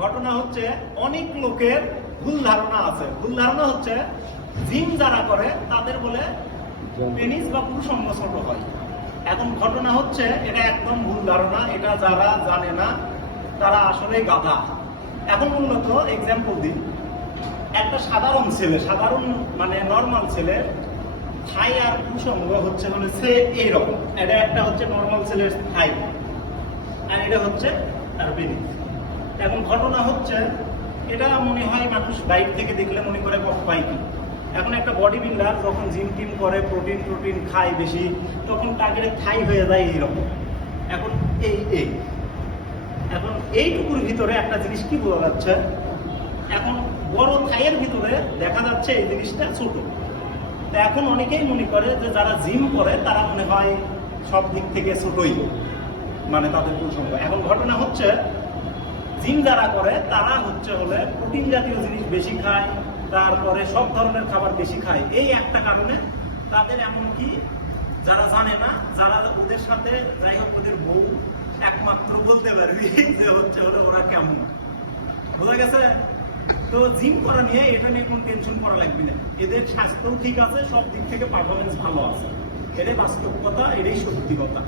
ঘটনা হচ্ছে অনেক লোকের ভুল ধারণা আছে। ভুল ধারণা হচ্ছে জিম যারা করে তাদের বলে পেনিস বা পুরুষাঙ্গ ছোট হয়। এখন ঘটনা হচ্ছে এটা একদম ভুল ধারণা। এটা যারা জানে না তারা আসলে গাধা। এখন মূলত এক্সাম্পল দিন, একটা সাধারণ ছেলে, সাধারণ মানে নর্মাল ছেলে থাই আর পুরুষাঙ্গ হচ্ছে মানে সে এইরকম। এটা একটা হচ্ছে নর্মাল ছেলের থাই আর এটা হচ্ছে তার পেনিস। এখন ঘটনা হচ্ছে এটা মনে হয় মানুষ বাইরে থেকে দেখলে মনে করে পাই কি। এখন একটা বডি বিল্ডার যখন জিম টিম করে প্রোটিন খায় বেশি, তখন টার্গেটে থাই হয়ে যায় এইরকম। এখন এখন এইটুকুর ভিতরে একটা জিনিস কি বোঝা যাচ্ছে, এখন বড় থাইয়ের ভিতরে দেখা যাচ্ছে এই জিনিসটা ছোট। তো এখন অনেকেই মনে করে যে যারা জিম করে তারা মনে হয় সব দিক থেকে ছোটই, মানে তাদের পুরুষাঙ্গ। এখন ঘটনা হচ্ছে জিম যারা করে তারা হচ্ছে হলে প্রোটিন জাতীয় জিনিস বেশি খায়, তারপরে সব ধরনের খাবার বেশি খায়। এই একটা কারণে তাদের এমনকি যারা জানে না, যারা ওদের সাথে যাই হোক ওদের বউ একমাত্র বলতে পারবি যে হচ্ছে ওরা কেমন, বোঝা গেছে? তো জিম করা নিয়ে এটা নিয়ে কোনো টেনশন করা লাগবে না। এদের স্বাস্থ্যও ঠিক আছে, সব দিক থেকে পারফরমেন্স ভালো আছে। এটাই বাস্তব কথা, এটাই সত্যি কথা।